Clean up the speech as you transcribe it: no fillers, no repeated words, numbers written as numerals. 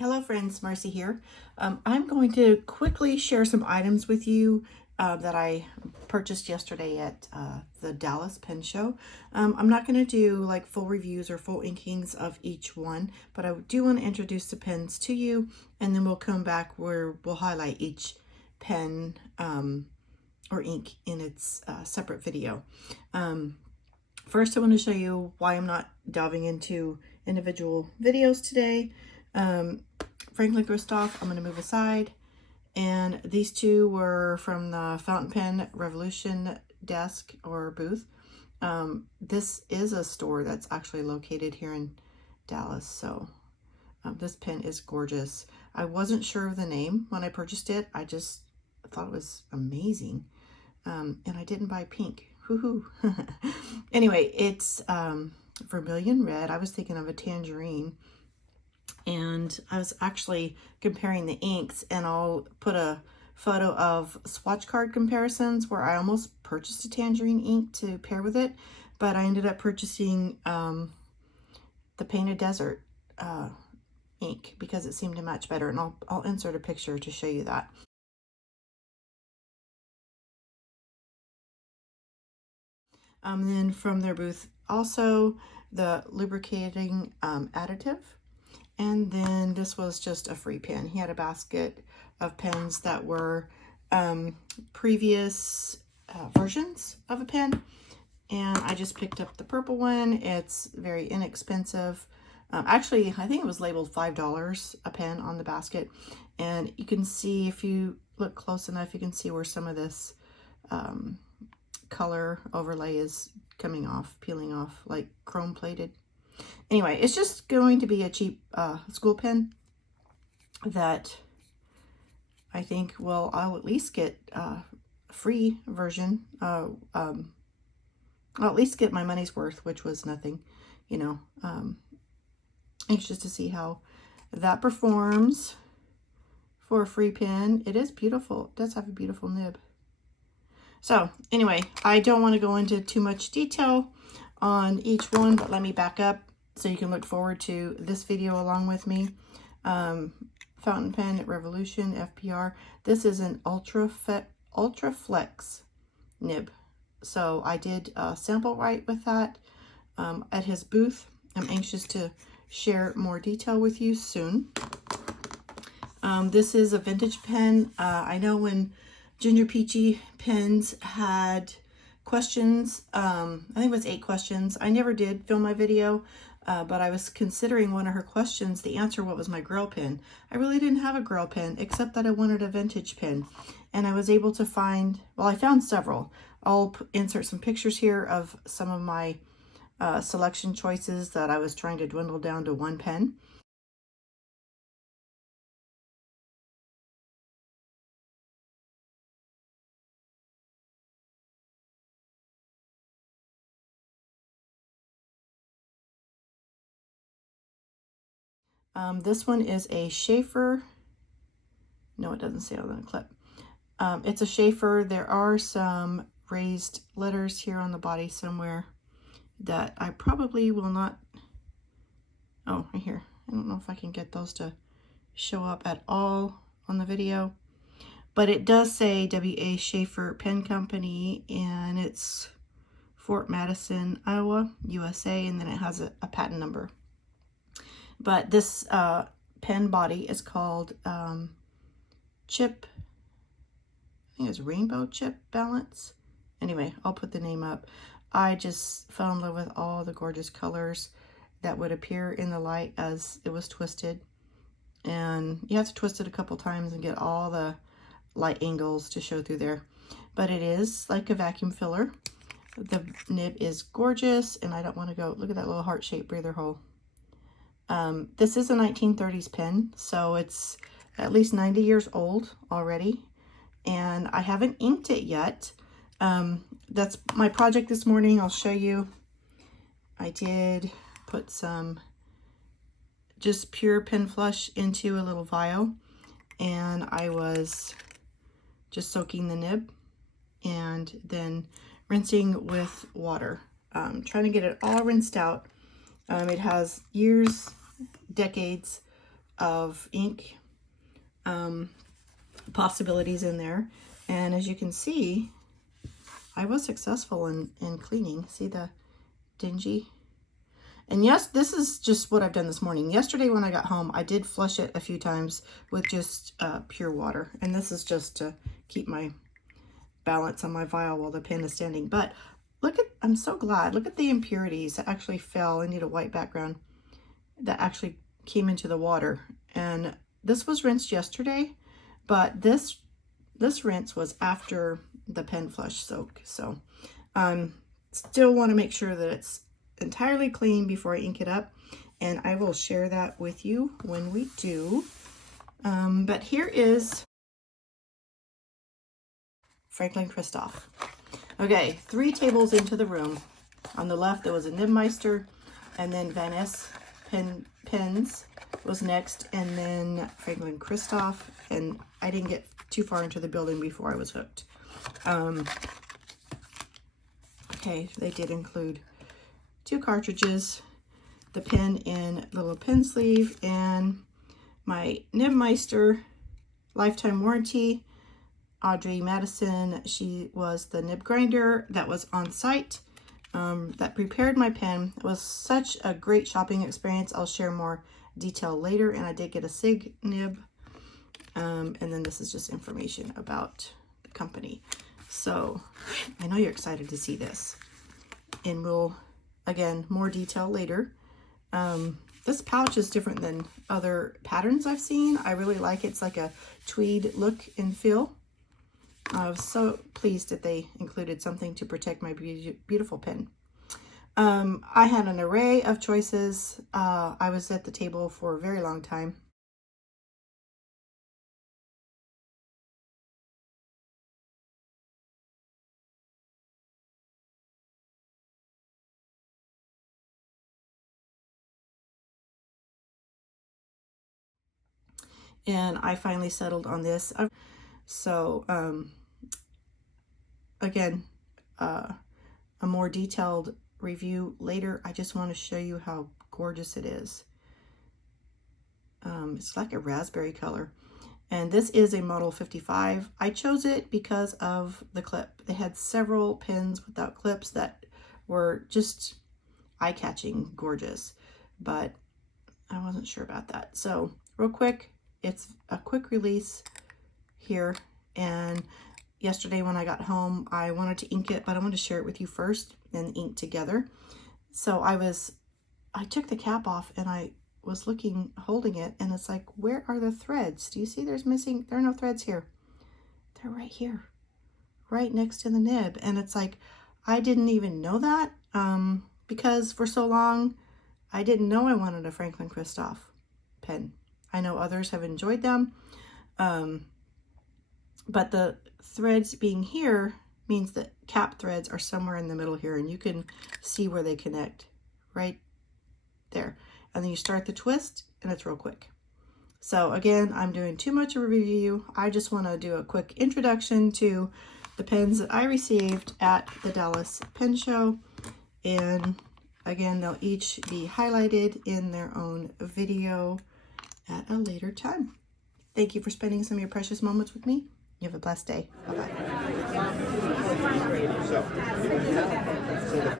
Hello friends, Marcy here. I'm going to quickly share some items with you that I purchased yesterday at the Dallas Pen Show. I'm not going to do like full reviews or full inkings of each one, but I do want to introduce the pens to you, and then we'll come back where we'll highlight each pen or ink in its separate video. First, I want to show you why I'm not delving into individual videos today. Franklin-Christoph, I'm going to move aside. And these two were from the Fountain Pen Revolution desk or booth. This is a store that's actually located here in Dallas. So this pen is gorgeous. I wasn't sure of the name when I purchased it. I just thought it was amazing. And I didn't buy pink. Woohoo. Anyway, it's vermilion red. I was thinking of a tangerine. And I was actually comparing the inks, and I'll put a photo of swatch card comparisons where I almost purchased a tangerine ink to pair with it, but I ended up purchasing the Painted Desert ink because it seemed to match better, and I'll insert a picture to show you that. Then from their booth, also the lubricating additive. And then this was just a free pen. He had a basket of pens that were previous versions of a pen. And I just picked up the purple one. It's very inexpensive. Actually, I think it was labeled $5 a pen on the basket. And you can see, if you look close enough, you can see where some of this color overlay is coming off, peeling off, like chrome plated. Anyway, it's just going to be a cheap school pen that I think I'll at least get a free version. I'll at least get my money's worth, which was nothing, you know. Anxious to see how that performs for a free pen. It is beautiful. It does have a beautiful nib. So anyway, I don't want to go into too much detail on each one, but let me back up so you can look forward to this video along with me. Fountain Pen Revolution FPR. This is an Ultra Flex nib. So I did sample write with that at his booth. I'm anxious to share more detail with you soon. This is a vintage pen. I know when Ginger Peachy Pens had questions, I think it was 8 questions. I never did film my video, but I was considering one of her questions. The answer, what was my Grail pen? I really didn't have a Grail pen, except that I wanted a vintage pen. And I was able to find, well, I found several. I'll insert some pictures here of some of my selection choices that I was trying to dwindle down to one pen. This one is a Schaefer. No, it doesn't say on the clip. It's a Schaefer. There are some raised letters here on the body somewhere that I probably will not. Oh, right here. I don't know if I can get those to show up at all on the video. But it does say W.A. Schaefer Pen Company, and it's Fort Madison, Iowa, USA, and then it has a patent number. But this pen body is called Chip, I think it's Rainbow Chip Balance. Anyway, I'll put the name up. I just fell in love with all the gorgeous colors that would appear in the light as it was twisted. And you have to twist it a couple times and get all the light angles to show through there. But it is like a vacuum filler. The nib is gorgeous, and I don't want to go, look at that little heart-shaped breather hole. This is a 1930s pen, so it's at least 90 years old already, and I haven't inked it yet. That's my project this morning. I'll show you. I did put some just pure pen flush into a little vial, and I was just soaking the nib and then rinsing with water, trying to get it all rinsed out. It has years, decades of ink possibilities in there. And as you can see, I was successful in cleaning. See the dingy? And yes, this is just what I've done this morning. Yesterday when I got home, I did flush it a few times with just pure water. And this is just to keep my balance on my vial while the pen is standing. But look at, I'm so glad. Look at the impurities that actually fell. I need a white background. That actually came into the water. And this was rinsed yesterday, but this rinse was after the pen flush soak. So still want to make sure that it's entirely clean before I ink it up, and I will share that with you when we do. But here is Franklin-Christoph. Okay, 3 tables into the room. On the left there was a nibmeister, and then Van S pens was next, and then Franklin-Christoph, and I didn't get too far into the building before I was hooked. Okay, they did include 2 cartridges, the pen in little pen sleeve, and my nibmeister lifetime warranty. Audrey Madison, she was the nib grinder that was on site that prepared my pen. It was such a great shopping experience. I'll share more detail later, and I did get a SIG nib. And then this is just information about the company. So I know you're excited to see this, and we'll, again, more detail later. This pouch is different than other patterns I've seen. I really like it. It's like a tweed look and feel. I was so pleased that they included something to protect my beautiful pen. I had an array of choices. I was at the table for a very long time. And I finally settled on this. So again, a more detailed review later. I just want to show you how gorgeous it is. It's like a raspberry color. And this is a Model 55. I chose it because of the clip. They had several pens without clips that were just eye-catching gorgeous, but I wasn't sure about that. So real quick, it's a quick release here. And yesterday when I got home, I wanted to ink it, but I wanted to share it with you first and ink together. So I took the cap off and I was holding it, and it's like, where are the threads? Do you see there are no threads here. They're right here, right next to the nib. And it's like, I didn't even know that because for so long, I didn't know I wanted a Franklin-Christoph pen. I know others have enjoyed them, but the threads being here means that cap threads are somewhere in the middle here, and you can see where they connect right there. And then you start the twist, and it's real quick. So again, I'm doing too much of a review. I just want to do a quick introduction to the pens that I received at the Dallas Pen Show. And again, they'll each be highlighted in their own video at a later time. Thank you for spending some of your precious moments with me. You have a blessed day. Bye-bye.